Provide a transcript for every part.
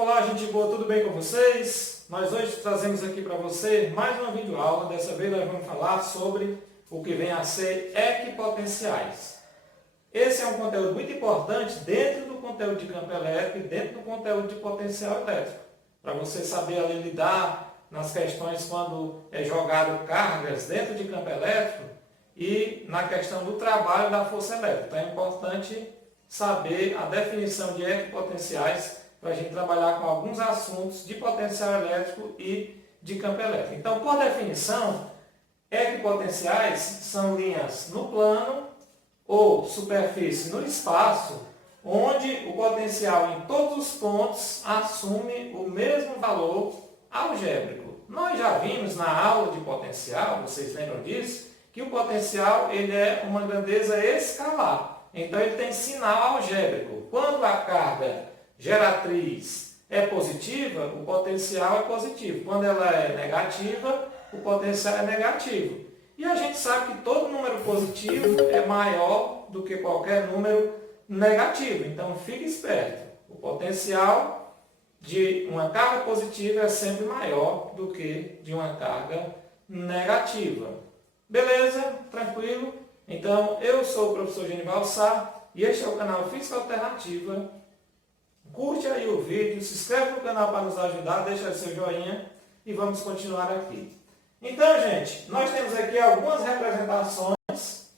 Olá, gente boa, tudo bem com vocês? Nós hoje trazemos aqui para você mais uma videoaula. Dessa vez nós vamos falar sobre o que vem a ser equipotenciais. Esse é um conteúdo muito importante dentro do conteúdo de campo elétrico e dentro do conteúdo de potencial elétrico. Para você saber ali lidar nas questões quando é jogado cargas dentro de campo elétrico e na questão do trabalho da força elétrica. Então é importante saber a definição de equipotenciais para a gente trabalhar com alguns assuntos de potencial elétrico e de campo elétrico. Então, por definição, equipotenciais são linhas no plano ou superfície no espaço, onde o potencial em todos os pontos assume o mesmo valor algébrico. Nós já vimos na aula de potencial, vocês lembram disso, que o potencial ele é uma grandeza escalar. Então, ele tem sinal algébrico. Quando a carga geratriz é positiva, o potencial é positivo. Quando ela é negativa, o potencial é negativo. E a gente sabe que todo número positivo é maior do que qualquer número negativo. Então, fique esperto. O potencial de uma carga positiva é sempre maior do que de uma carga negativa. Beleza? Tranquilo? Então, eu sou o professor Genival Sá e este é o canal Física Alternativa. Curte aí o vídeo, se inscreve no canal para nos ajudar, deixa seu joinha e vamos continuar aqui. Então, gente, nós temos aqui algumas representações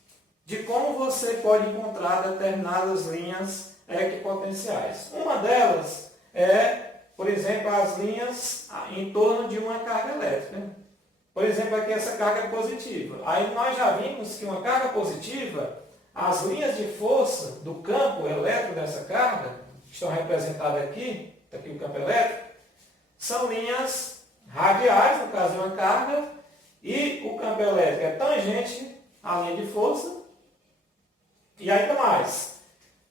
de como você pode encontrar determinadas linhas equipotenciais. Uma delas é, por exemplo, as linhas em torno de uma carga elétrica. Por exemplo, aqui essa carga é positiva. Aí nós já vimos que uma carga positiva, as linhas de força do campo elétrico dessa carga, estão representadas aqui, está aqui o campo elétrico, são linhas radiais, no caso de uma carga, e o campo elétrico é tangente à linha de força. E ainda mais,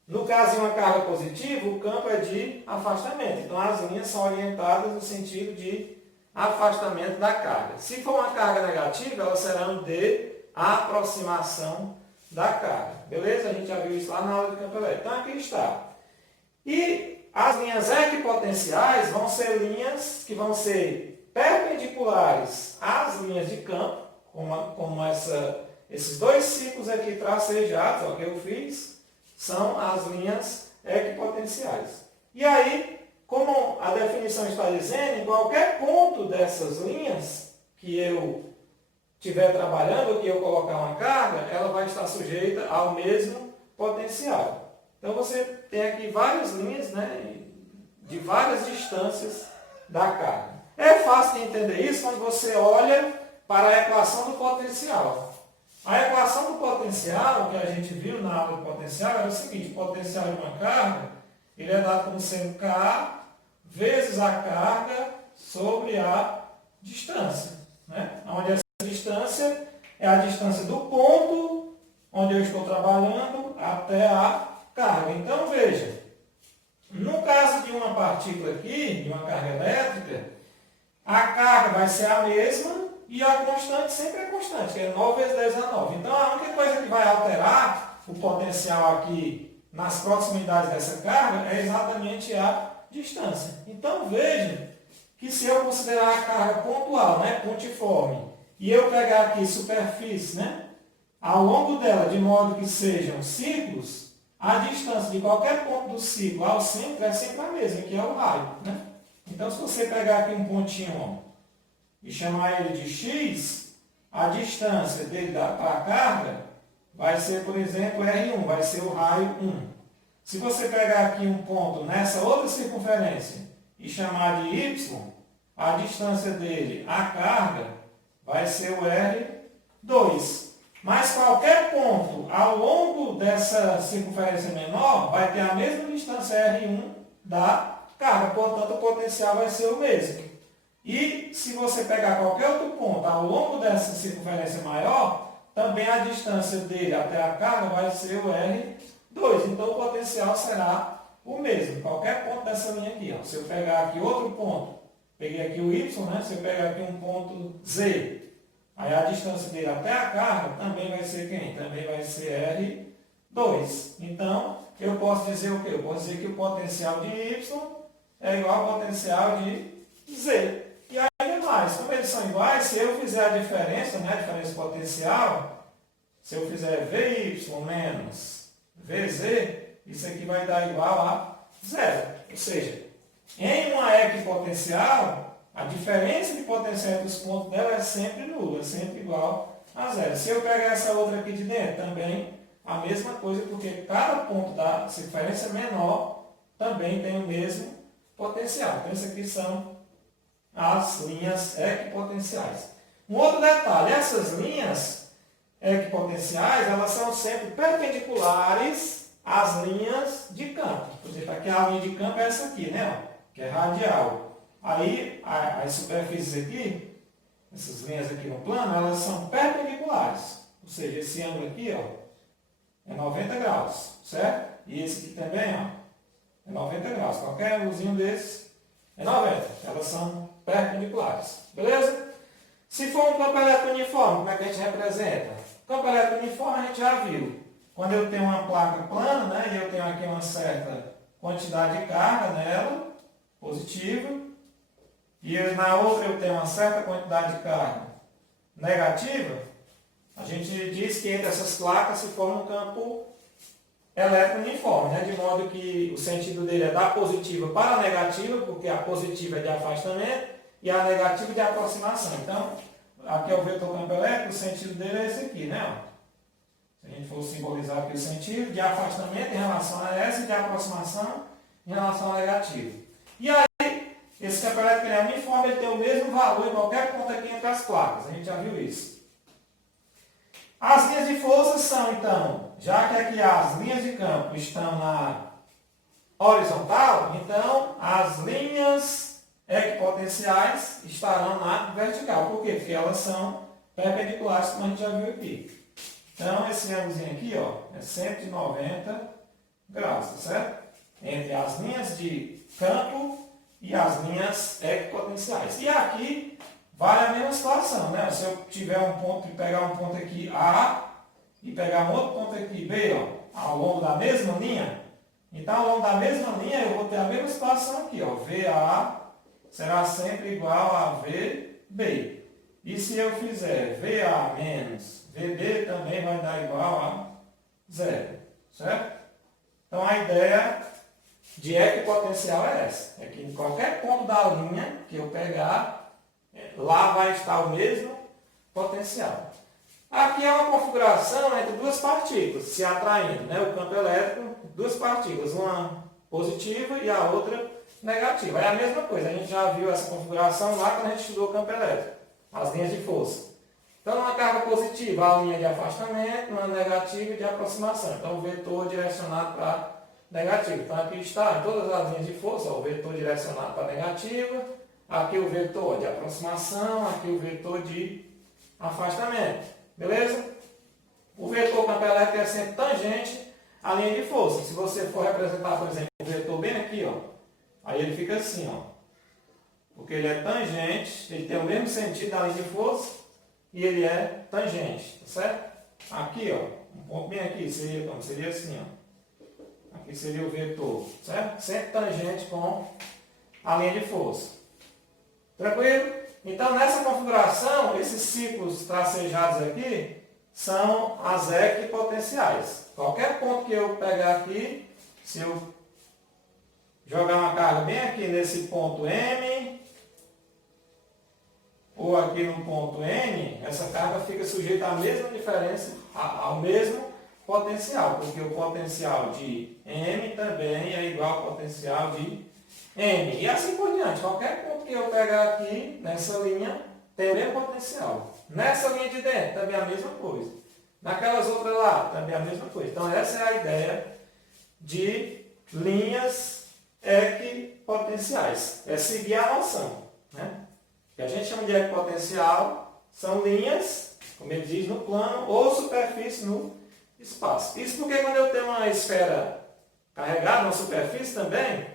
no caso de uma carga positiva, o campo é de afastamento. Então as linhas são orientadas no sentido de afastamento da carga. Se for uma carga negativa, elas serão de aproximação da carga. Beleza? A gente já viu isso lá na aula de campo elétrico. Então aqui está. E as linhas equipotenciais vão ser linhas que vão ser perpendiculares às linhas de campo, como esses dois círculos aqui tracejados, ó, que eu fiz, são as linhas equipotenciais. E aí, como a definição está dizendo, em qualquer ponto dessas linhas que eu estiver trabalhando, ou que eu colocar uma carga, ela vai estar sujeita ao mesmo potencial. Então, você tem aqui várias linhas, né, de várias distâncias da carga. É fácil de entender isso quando você olha para a equação do potencial. A equação do potencial, que a gente viu na aula do potencial, é o seguinte: o potencial de uma carga ele é dado como sendo K vezes a carga sobre a distância. Né? Onde essa distância é a distância do ponto onde eu estou trabalhando até a carga. Então, veja, no caso de uma partícula aqui, de uma carga elétrica, a carga vai ser a mesma e a constante sempre é constante, que é 9 vezes 10 a 9. Então, a única coisa que vai alterar o potencial aqui nas proximidades dessa carga é exatamente a distância. Então, veja que se eu considerar a carga pontual, né, pontiforme, e eu pegar aqui superfície, né, ao longo dela, de modo que sejam círculos, a distância de qualquer ponto do ciclo ao centro é sempre a mesma, que é o raio. Né? Então, se você pegar aqui um pontinho ó, e chamar ele de x, a distância dele para a carga vai ser, por exemplo, R1, vai ser o raio 1. Se você pegar aqui um ponto nessa outra circunferência e chamar de y, a distância dele à carga vai ser o R2. Mas qualquer ponto ao longo dessa circunferência menor vai ter a mesma distância R1 da carga, portanto o potencial vai ser o mesmo. E se você pegar qualquer outro ponto ao longo dessa circunferência maior, também a distância dele até a carga vai ser o R2. Então o potencial será o mesmo, qualquer ponto dessa linha aqui. Ó. Se eu pegar aqui outro ponto, peguei aqui o Y, né? Se eu pegar aqui um ponto Z, aí a distância dele até a carga também vai ser quem? Também vai ser R2. Então, eu posso dizer o quê? Eu posso dizer que o potencial de Y é igual ao potencial de Z. E ainda mais, como eles são iguais, se eu fizer a diferença, né, a diferença potencial, se eu fizer VY menos VZ, isso aqui vai dar igual a zero. Ou seja, em uma equipotencial, a diferença de potencial entre os pontos dela é sempre nula, é sempre igual a zero. Se eu pegar essa outra aqui de dentro, também a mesma coisa, porque cada ponto da circunferência menor também tem o mesmo potencial. Então, isso aqui são as linhas equipotenciais. Um outro detalhe, essas linhas equipotenciais, elas são sempre perpendiculares às linhas de campo. Por exemplo, aqui a linha de campo é essa aqui, né? Ó, que é radial. Aí, as superfícies aqui, essas linhas aqui no plano, elas são perpendiculares. Ou seja, esse ângulo aqui, ó, é 90 graus, certo? E esse aqui também, ó, é 90 graus. Qualquer ângulozinho desse é 90. Elas são perpendiculares. Beleza? Se for um campo elétrico uniforme, como é que a gente representa? Campo elétrico uniforme a gente já viu. Quando eu tenho uma placa plana, né, e eu tenho aqui uma certa quantidade de carga nela, positiva, e na outra eu tenho uma certa quantidade de carga negativa, a gente diz que entre essas placas se forma um campo elétrico uniforme, né? De modo que o sentido dele é da positiva para a negativa, porque a positiva é de afastamento e a negativa de aproximação. Então, aqui é o vetor campo elétrico, o sentido dele é esse aqui, né? Se a gente for simbolizar aqui o sentido de afastamento em relação a essa e de aproximação em relação à negativa. E aí, esse campo elétrico é uniforme, ele tem o mesmo valor em qualquer ponto aqui entre as placas. A gente já viu isso. As linhas de força são, então, já que aqui as linhas de campo estão na horizontal, então as linhas equipotenciais estarão na vertical. Por quê? Porque elas são perpendiculares, como a gente já viu aqui. Então, esse ângulozinho aqui, ó, é 190 graus, tá certo? Entre as linhas de campo e as linhas equipotenciais. E aqui vale a mesma situação, né? Se eu tiver um ponto e pegar um ponto aqui A e pegar um outro ponto aqui B, ó, ao longo da mesma linha, então ao longo da mesma linha eu vou ter a mesma situação aqui, ó, VA será sempre igual a VB. E se eu fizer VA menos VB também vai dar igual a zero, certo? Então a ideia de equipotencial é essa, é que em qualquer ponto da linha que eu pegar, lá vai estar o mesmo potencial. Aqui é uma configuração entre duas partículas se atraindo, né? O campo elétrico, duas partículas, uma positiva e a outra negativa. É a mesma coisa, a gente já viu essa configuração lá quando a gente estudou o campo elétrico, as linhas de força. Então, uma carga positiva, a linha de afastamento, uma negativa de aproximação. Então, o vetor direcionado para negativo. Então, aqui está, em todas as linhas de força, ó, o vetor direcionado para negativa, aqui o vetor de aproximação, aqui o vetor de afastamento. Beleza? O vetor campo elétrico é sempre tangente à linha de força. Se você for representar, por exemplo, o vetor bem aqui, ó, aí ele fica assim, ó, porque ele é tangente, ele tem o mesmo sentido da linha de força e ele é tangente, tá certo? Aqui, ó, um ponto bem aqui, seria como? Seria assim, ó. Aqui seria o vetor, certo? Sempre tangente com a linha de força. Tranquilo? Então, nessa configuração, esses ciclos tracejados aqui são as equipotenciais. Qualquer ponto que eu pegar aqui, se eu jogar uma carga bem aqui nesse ponto M, ou aqui no ponto N, essa carga fica sujeita à mesma diferença, ao mesmo potencial, porque o potencial de M também é igual ao potencial de N. E assim por diante. Qualquer ponto que eu pegar aqui, nessa linha, tem o mesmo potencial. Nessa linha de dentro, também a mesma coisa. Naquelas outras lá, também a mesma coisa. Então, essa é a ideia de linhas equipotenciais. É seguir a noção, né? O que a gente chama de equipotencial são linhas, como ele diz, no plano ou superfície no espaço. Isso porque quando eu tenho uma esfera carregada, uma superfície também,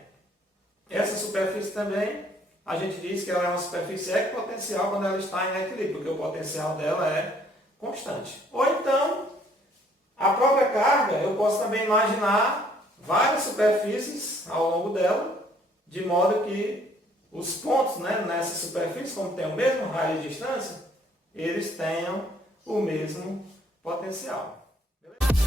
essa superfície também, a gente diz que ela é uma superfície equipotencial quando ela está em equilíbrio, porque o potencial dela é constante. Ou então, a própria carga, eu posso também imaginar várias superfícies ao longo dela, de modo que os pontos, né, nessa superfície, como tem o mesmo raio de distância, eles tenham o mesmo potencial. Beleza?